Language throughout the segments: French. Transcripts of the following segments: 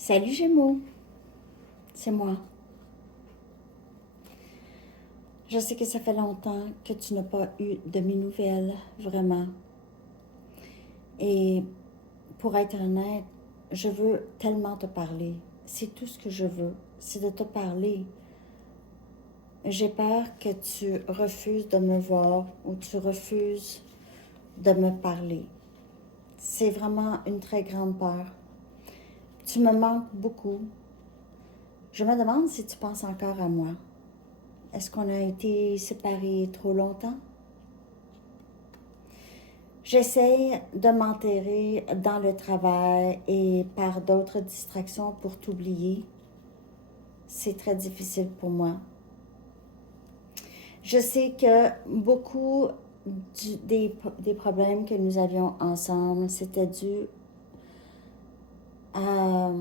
Salut Gémeaux, c'est moi. Je sais que ça fait longtemps que tu n'as pas eu de mes nouvelles, vraiment. Et pour être honnête, je veux tellement te parler. C'est tout ce que je veux, c'est de te parler. J'ai peur que tu refuses de me voir ou tu refuses de me parler. C'est vraiment une très grande peur. Tu me manques beaucoup. Je me demande si tu penses encore à moi. Est-ce qu'on a été séparés trop longtemps? J'essaie de m'enterrer dans le travail et par d'autres distractions pour t'oublier. C'est très difficile pour moi. Je sais que beaucoup des problèmes que nous avions ensemble, c'était dû à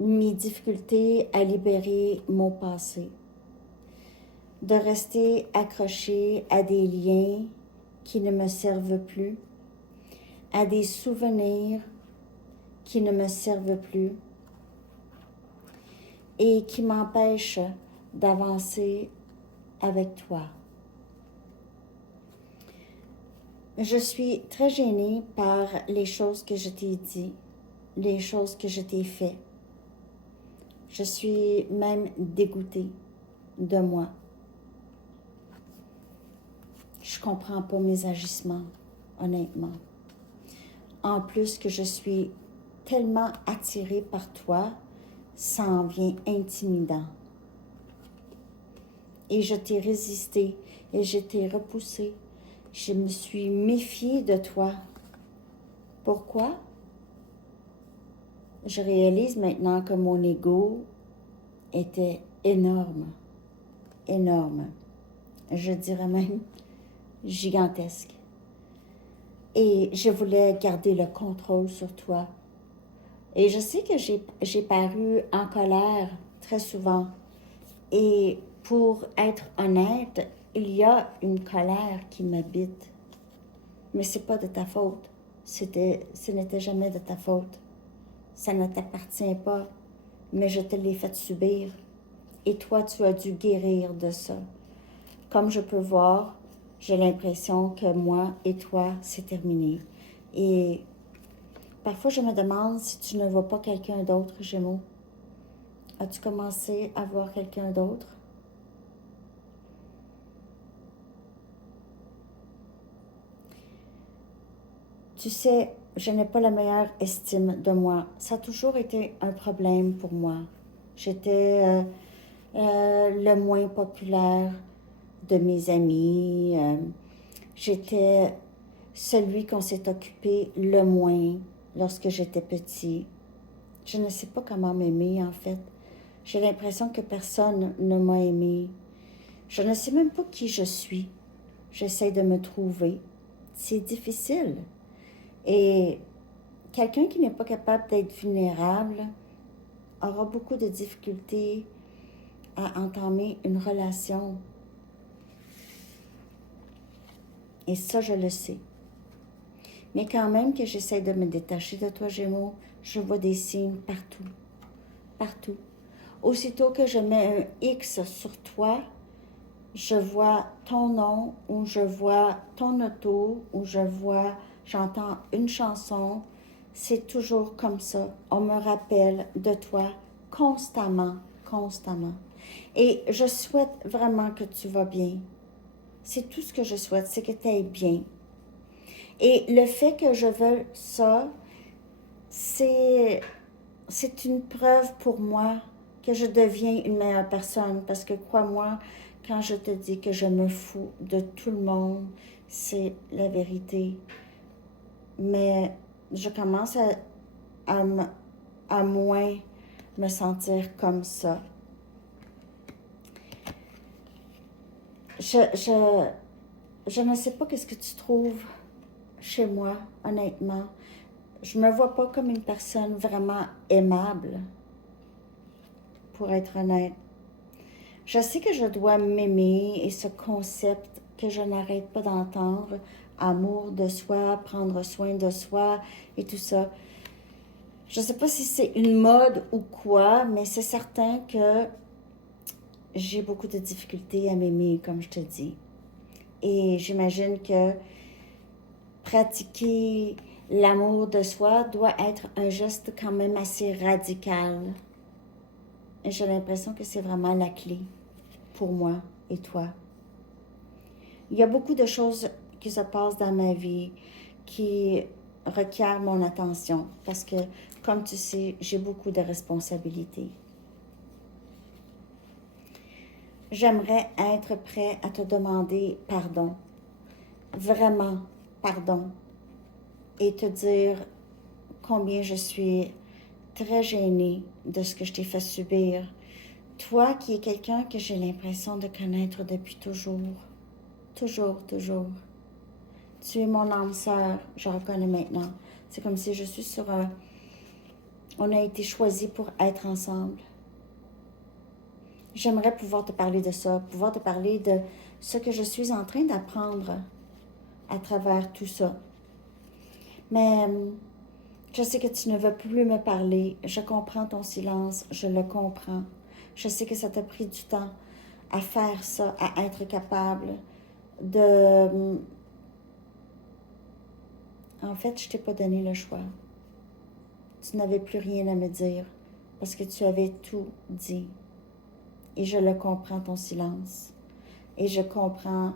mes difficultés à libérer mon passé. De rester accroché à des liens qui ne me servent plus, à des souvenirs qui ne me servent plus et qui m'empêchent d'avancer avec toi. Je suis très gênée par les choses que je t'ai dit, les choses que je t'ai fait. Je suis même dégoûtée de moi. Je comprends pas mes agissements, honnêtement. En plus que je suis tellement attirée par toi, ça en vient intimidant. Et je t'ai résisté et je t'ai repoussé. Je me suis méfiée de toi. Pourquoi? Je réalise maintenant que mon ego était énorme, énorme. Je dirais même gigantesque. Et je voulais garder le contrôle sur toi. Et je sais que j'ai paru en colère très souvent. Et pour être honnête, il y a une colère qui m'habite. Mais c'est pas de ta faute. Ce n'était jamais de ta faute. Ça ne t'appartient pas, mais je te l'ai fait subir. Et toi, tu as dû guérir de ça. Comme je peux voir, j'ai l'impression que moi et toi, c'est terminé. Et parfois, je me demande si tu ne vois pas quelqu'un d'autre, Gémeaux. As-tu commencé à voir quelqu'un d'autre? Tu sais, je n'ai pas la meilleure estime de moi. Ça a toujours été un problème pour moi. J'étais le moins populaire de mes amis. J'étais celui qu'on s'est occupé le moins lorsque j'étais petit. Je ne sais pas comment m'aimer, en fait. J'ai l'impression que personne ne m'a aimé. Je ne sais même pas qui je suis. J'essaie de me trouver. C'est difficile. Et quelqu'un qui n'est pas capable d'être vulnérable aura beaucoup de difficultés à entamer une relation. Et ça, je le sais. Mais quand même que j'essaie de me détacher de toi, Gémeaux, je vois des signes partout. Partout. Aussitôt que je mets un X sur toi, je vois ton nom ou je vois ton auto ou j'entends une chanson. C'est toujours comme ça. On me rappelle de toi constamment, constamment. Et je souhaite vraiment que tu vas bien. C'est tout ce que je souhaite, c'est que tu ailles bien. Et le fait que je veuille ça, c'est une preuve pour moi que je deviens une meilleure personne. Parce que crois-moi, quand je te dis que je me fous de tout le monde, c'est la vérité. Mais je commence à moins me sentir comme ça. Je ne sais pas qu'est-ce que tu trouves chez moi, honnêtement. Je me vois pas comme une personne vraiment aimable, pour être honnête. Je sais que je dois m'aimer et ce concept que je n'arrête pas d'entendre, amour de soi, prendre soin de soi et tout ça. Je ne sais pas si c'est une mode ou quoi, mais c'est certain que j'ai beaucoup de difficultés à m'aimer, comme je te dis. Et j'imagine que pratiquer l'amour de soi doit être un geste quand même assez radical. Et j'ai l'impression que c'est vraiment la clé pour moi et toi. Il y a beaucoup de choses qui se passent dans ma vie qui requièrent mon attention parce que, comme tu sais, j'ai beaucoup de responsabilités. J'aimerais être prêt à te demander pardon, vraiment pardon, et te dire combien je suis très gênée de ce que je t'ai fait subir. Toi qui es quelqu'un que j'ai l'impression de connaître depuis toujours. Toujours, toujours. Tu es mon âme sœur, je reconnais maintenant. C'est comme si je suis sur un... On a été choisis pour être ensemble. J'aimerais pouvoir te parler de ça, pouvoir te parler de ce que je suis en train d'apprendre à travers tout ça. Mais je sais que tu ne veux plus me parler. Je comprends ton silence, je le comprends. Je sais que ça t'a pris du temps à faire ça, à être capable de... En fait, je t'ai pas donné le choix. Tu n'avais plus rien à me dire parce que tu avais tout dit. Et je le comprends, ton silence. Et je comprends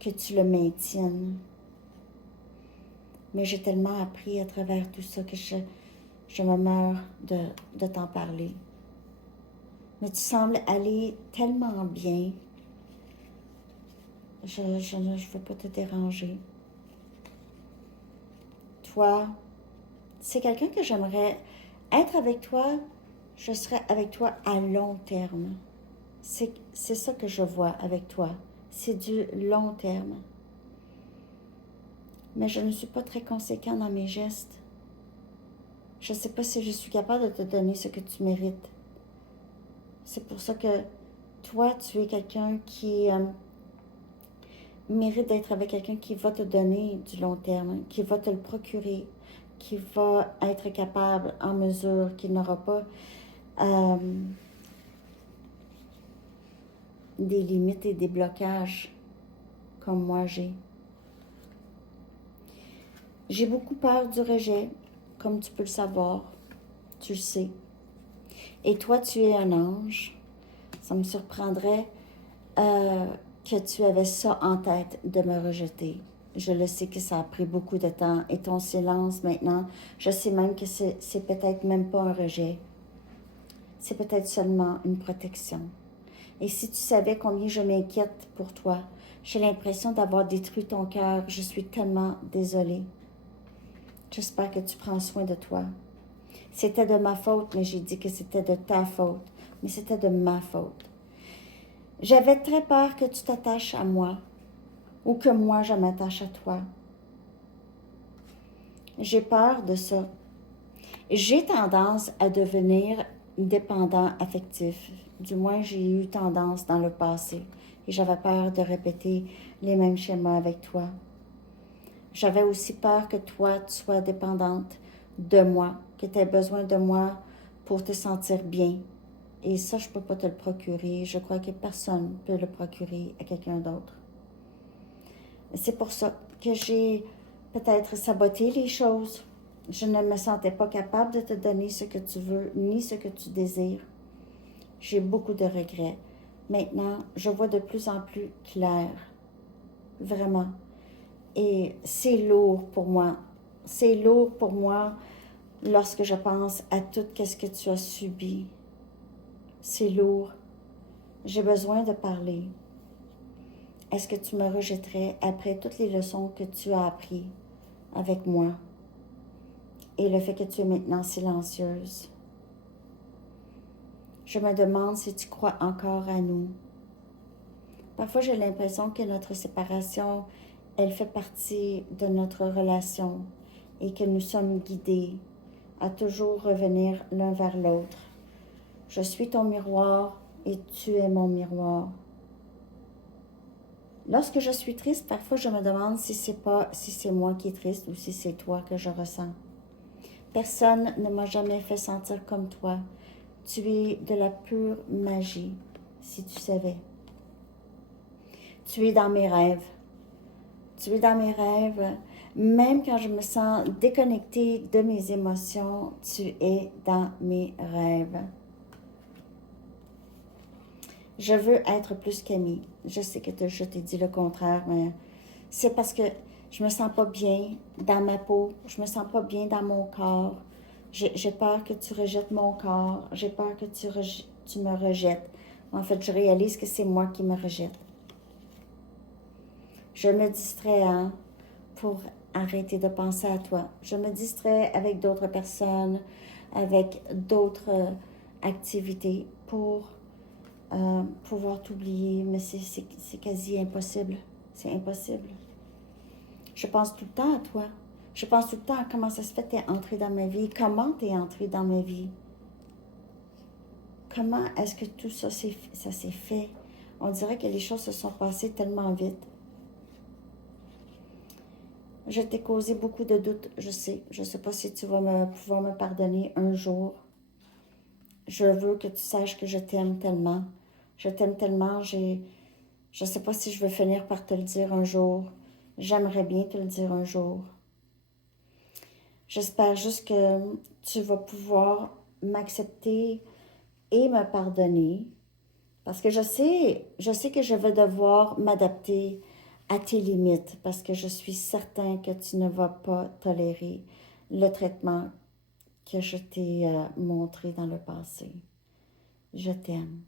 que tu le maintiennes. Mais j'ai tellement appris à travers tout ça que je me meurs de t'en parler. Mais tu sembles aller tellement bien. Je ne veux pas te déranger. Toi, c'est quelqu'un que j'aimerais être avec toi. Je serai avec toi à long terme. C'est ça que je vois avec toi. C'est du long terme. Mais je ne suis pas très conséquent dans mes gestes. Je ne sais pas si je suis capable de te donner ce que tu mérites. C'est pour ça que toi, tu es quelqu'un qui mérite d'être avec quelqu'un qui va te donner du long terme, qui va te le procurer, qui va être capable, en mesure, qui n'aura pas des limites et des blocages comme moi j'ai. J'ai beaucoup peur du rejet, comme tu peux le savoir, tu le sais. Et toi, tu es un ange. Ça me surprendrait que tu avais ça en tête de me rejeter. Je le sais que ça a pris beaucoup de temps. Et ton silence maintenant, je sais même que c'est peut-être même pas un rejet. C'est peut-être seulement une protection. Et si tu savais combien je m'inquiète pour toi, j'ai l'impression d'avoir détruit ton cœur. Je suis tellement désolée. J'espère que tu prends soin de toi. C'était de ma faute, mais j'ai dit que c'était de ta faute. Mais c'était de ma faute. J'avais très peur que tu t'attaches à moi ou que moi je m'attache à toi. J'ai peur de ça. J'ai tendance à devenir dépendant affectif. Du moins, j'ai eu tendance dans le passé. Et j'avais peur de répéter les mêmes schémas avec toi. J'avais aussi peur que toi, tu sois dépendante de moi, que tu aies besoin de moi pour te sentir bien. Et ça, je ne peux pas te le procurer. Je crois que personne ne peut le procurer à quelqu'un d'autre. C'est pour ça que j'ai peut-être saboté les choses. Je ne me sentais pas capable de te donner ce que tu veux, ni ce que tu désires. J'ai beaucoup de regrets. Maintenant, je vois de plus en plus clair. Vraiment. Et c'est lourd pour moi. C'est lourd pour moi lorsque je pense à tout ce que tu as subi. C'est lourd. J'ai besoin de parler. Est-ce que tu me rejetterais après toutes les leçons que tu as apprises avec moi et le fait que tu es maintenant silencieuse? Je me demande si tu crois encore à nous. Parfois, j'ai l'impression que notre séparation, elle fait partie de notre relation et que nous sommes guidés à toujours revenir l'un vers l'autre. Je suis ton miroir et tu es mon miroir. Lorsque je suis triste, parfois je me demande si c'est moi qui est triste ou si c'est toi que je ressens. Personne ne m'a jamais fait sentir comme toi. Tu es de la pure magie, si tu savais. Tu es dans mes rêves. Tu es dans mes rêves. Même quand je me sens déconnectée de mes émotions, tu es dans mes rêves. Je veux être plus qu'amie. Je sais que je t'ai dit le contraire, mais c'est parce que je me sens pas bien dans ma peau. Je me sens pas bien dans mon corps. J'ai peur que tu rejettes mon corps. J'ai peur que tu me rejettes. En fait, je réalise que c'est moi qui me rejette. Je me distrais pour arrêter de penser à toi. Je me distrais avec d'autres personnes, avec d'autres activités pour pouvoir t'oublier, mais c'est quasi impossible. C'est impossible. Je pense tout le temps à toi. Je pense tout le temps à comment ça se fait que tu es entré dans ma vie. Comment tu es entré dans ma vie? Comment est-ce que tout ça s'est fait? On dirait que les choses se sont passées tellement vite. Je t'ai causé beaucoup de doutes, je sais. Je ne sais pas si tu vas pouvoir me pardonner un jour. Je veux que tu saches que je t'aime tellement. Je t'aime tellement, je ne sais pas si je vais finir par te le dire un jour. J'aimerais bien te le dire un jour. J'espère juste que tu vas pouvoir m'accepter et me pardonner. Parce que je sais que je vais devoir m'adapter à tes limites. Parce que je suis certain que tu ne vas pas tolérer le traitement que je t'ai montré dans le passé. Je t'aime.